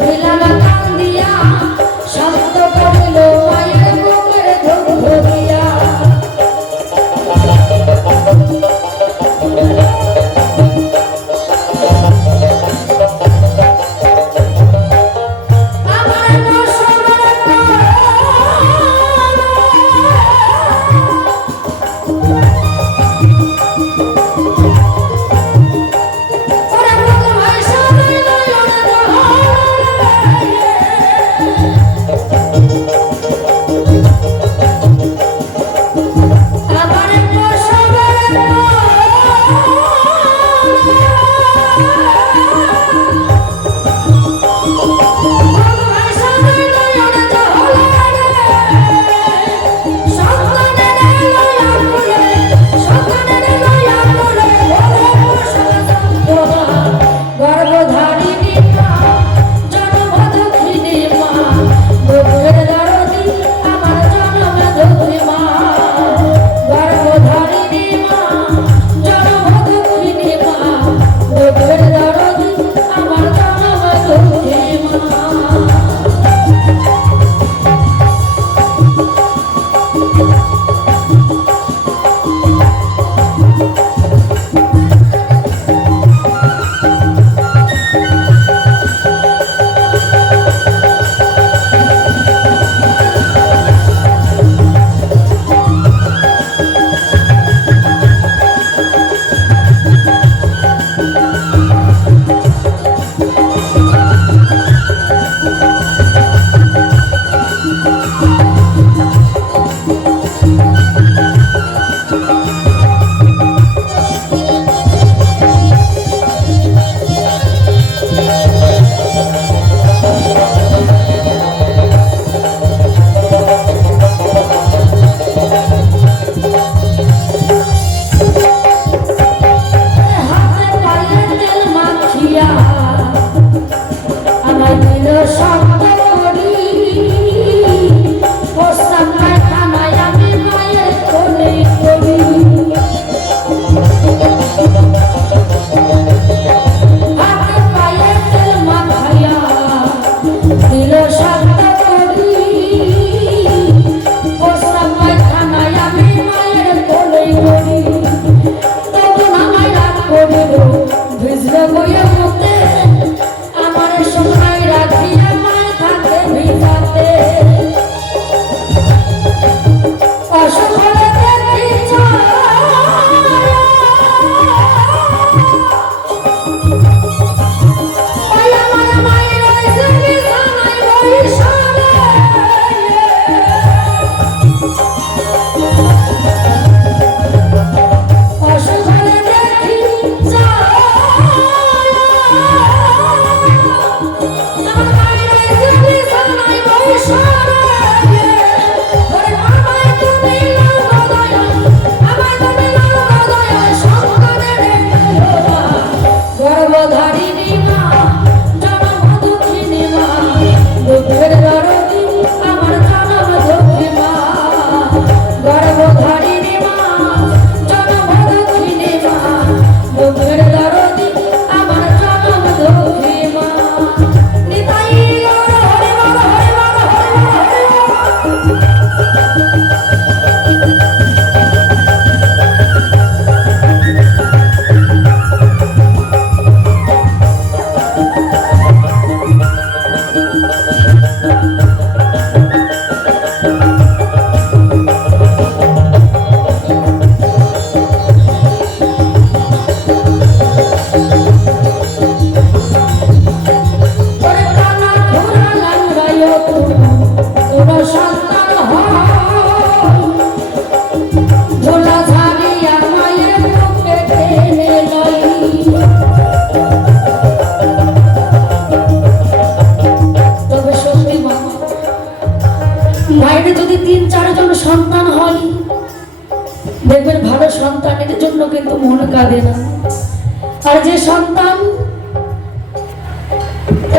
Abuela. Oh,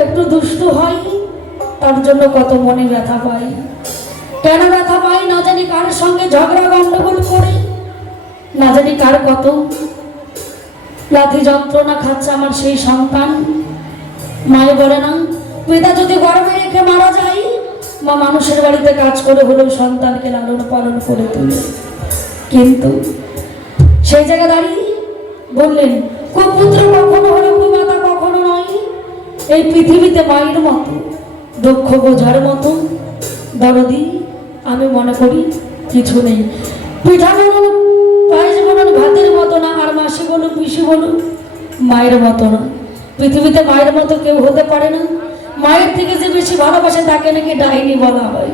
একটু দুষ্টু হয় তার জন্য কত মনে ব্যথা পাই। কেন ব্যথা পাই না জানি কার সঙ্গে ঝগড়া গন্ডগোল করে, না জানি কার কত। লাথি যন্ত্রণা খাচ্ছে আমার সেই সন্তান। মায়ে বলে না পিতা যদি গর্বে রেখে মারা যায় মা মানুষের বাড়িতে কাজ করে হলেও সন্তানকে লালন পালন করে তোলে। কিন্তু সেই জায়গায় দাঁড়িয়ে বললেন কুপুত্র এই পৃথিবীতে মায়ের মতো দক্ষ বোঝার মতো, দরদি, আমি মনে করি কিছু নেই। পিঠা বলুন, পায়েস বলুন, ভাতের মতো না, আর মাসি বলুন, পিসি বলুন, মায়ের মতো না। পৃথিবীতে মায়ের মতো কেউ হতে পারে না। মায়ের থেকে যে বেশি ভালোবাসে, তাকে নাকি ডাইনি বলা হয়।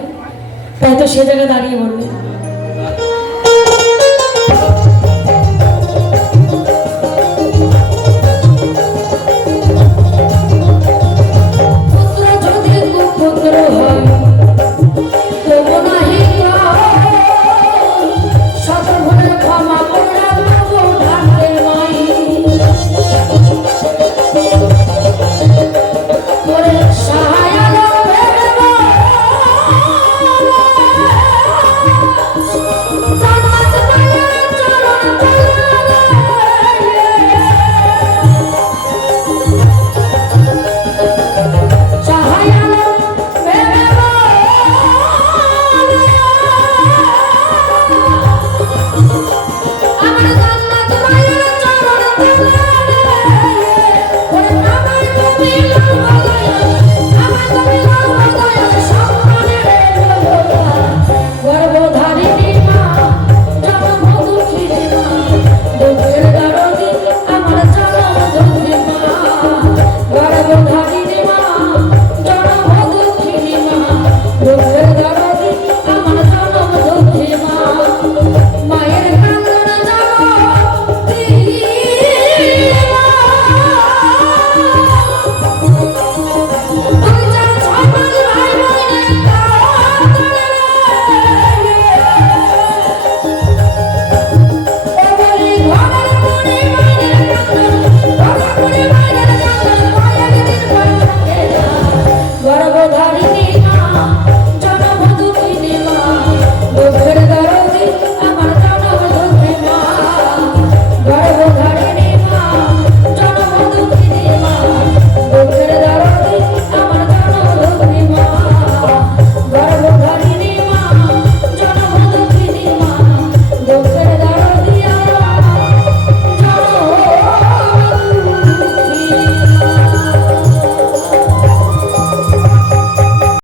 তাই তো সে জায়গায় দাঁড়িয়ে বললেন।